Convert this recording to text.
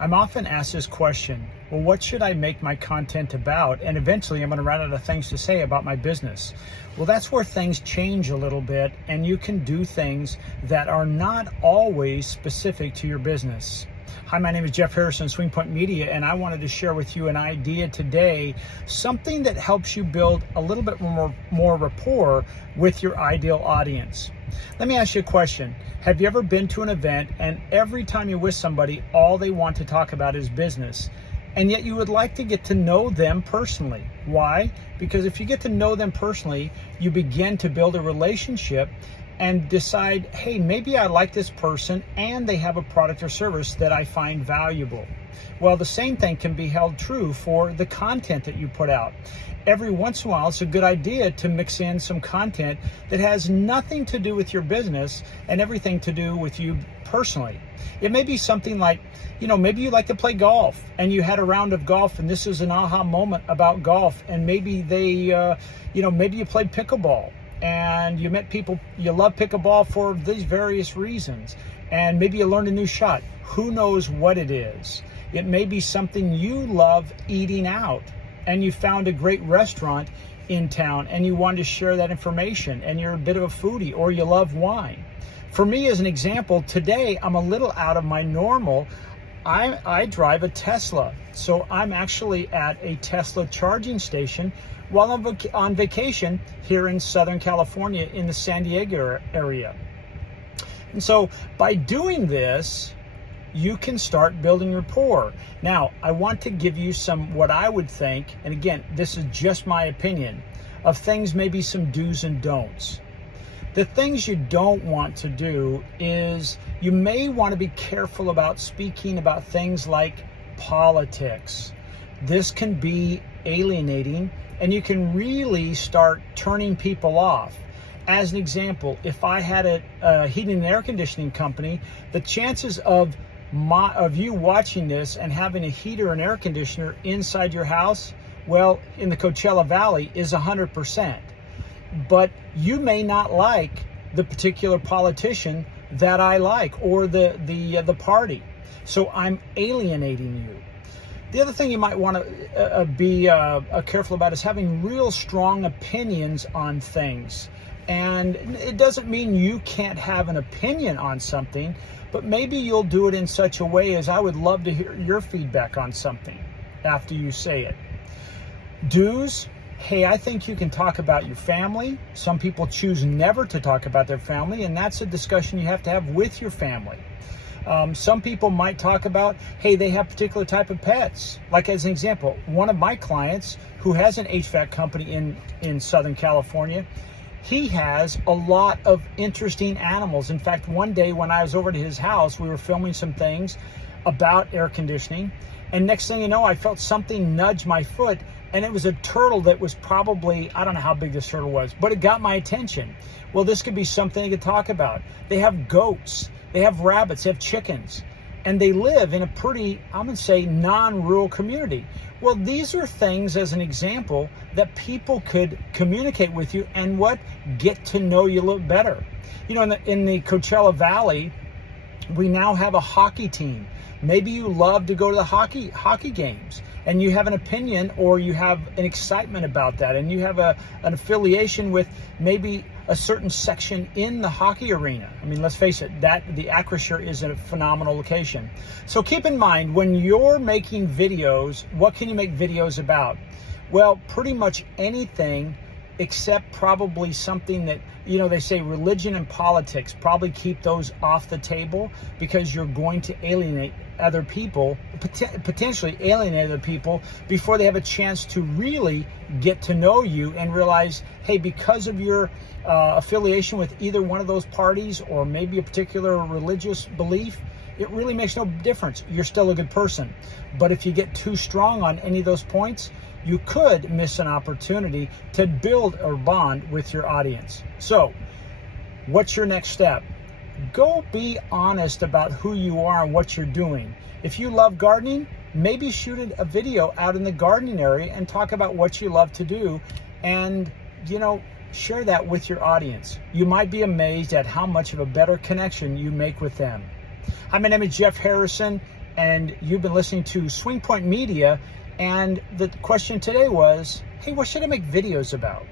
I'm often asked this question, well, what should I make my content about? And eventually I'm going to run out of things to say about my business. Well, that's where things change a little bit, and you can do things that are not always specific to your business. Hi, my name is Jeff Harrison, SwingPoint Media, and I wanted to share with you an idea today, something that helps you build a little bit more rapport with your ideal audience. Let me ask you a question. Have you ever been to an event and every time you're with somebody, all they want to talk about is business? And yet you would like to get to know them personally. Why? Because if you get to know them personally, you begin to build a relationship and decide, hey, maybe I like this person and they have a product or service that I find valuable. Well, the same thing can be held true for the content that you put out. Every once in a while, it's a good idea to mix in some content that has nothing to do with your business and everything to do with you personally. It may be something like, maybe you like to play golf and you had a round of golf and this is an aha moment about golf, and maybe maybe you played pickleball and you met people, you love pickleball for these various reasons, and maybe you learned a new shot. Who knows what it is? It may be something you love eating out, and you found a great restaurant in town and you wanted to share that information, and you're a bit of a foodie or you love wine. For me, as an example, today I'm a little out of my normal. I drive a Tesla, so I'm actually at a Tesla charging station while I'm on vacation here in Southern California in the San Diego area. And so by doing this, you can start building rapport. Now, I want to give you some, what I would think, and again, this is just my opinion, of things, maybe some do's and don'ts. The things you don't want to do is you may want to be careful about speaking about things like politics. This can be alienating, and you can really start turning people off. As an example, if I had a heating and air conditioning company, the chances of you watching this and having a heater and air conditioner inside your house, well, in the Coachella Valley, is 100%. But you may not like the particular politician that I like, or the party. So I'm alienating you. The other thing you might want to be careful about is having real strong opinions on things. And it doesn't mean you can't have an opinion on something, but maybe you'll do it in such a way as I would love to hear your feedback on something after you say it. Do's, hey, I think you can talk about your family. Some people choose never to talk about their family, and that's a discussion you have to have with your family. Some people might talk about, hey, they have particular type of pets. Like, as an example, one of my clients who has an HVAC company in Southern California, he has a lot of interesting animals. In fact, one day when I was over to his house, we were filming some things about air conditioning, and next thing you know, I felt something nudge my foot, and it was a turtle that was probably, I don't know how big this turtle was, but it got my attention. Well, this could be something you could talk about. They have goats, they have rabbits, they have chickens, and they live in a pretty, I'm going to say, non-rural community. Well, these are things, as an example, that people could communicate with you and get to know you a little better. In the Coachella Valley, we now have a hockey team. Maybe you love to go to the hockey games, and you have an opinion, or you have an excitement about that, and you have an affiliation with maybe a certain section in the hockey arena. I mean, let's face it, the Acrisure is a phenomenal location. So keep in mind, when you're making videos, what can you make videos about? Well, pretty much anything, except probably something that, they say religion and politics, probably keep those off the table, because you're going to alienate other people, potentially alienate other people before they have a chance to really get to know you and realize, hey, because of your affiliation with either one of those parties, or maybe a particular religious belief, it really makes no difference. You're still a good person. But if you get too strong on any of those points, you could miss an opportunity to build a bond with your audience. So, what's your next step? Go be honest about who you are and what you're doing. If you love gardening, maybe shoot a video out in the gardening area and talk about what you love to do, and, share that with your audience. You might be amazed at how much of a better connection you make with them. Hi, my name is Jeff Harrison, and you've been listening to Swing Point Media, and the question today was, hey, what should I make videos about?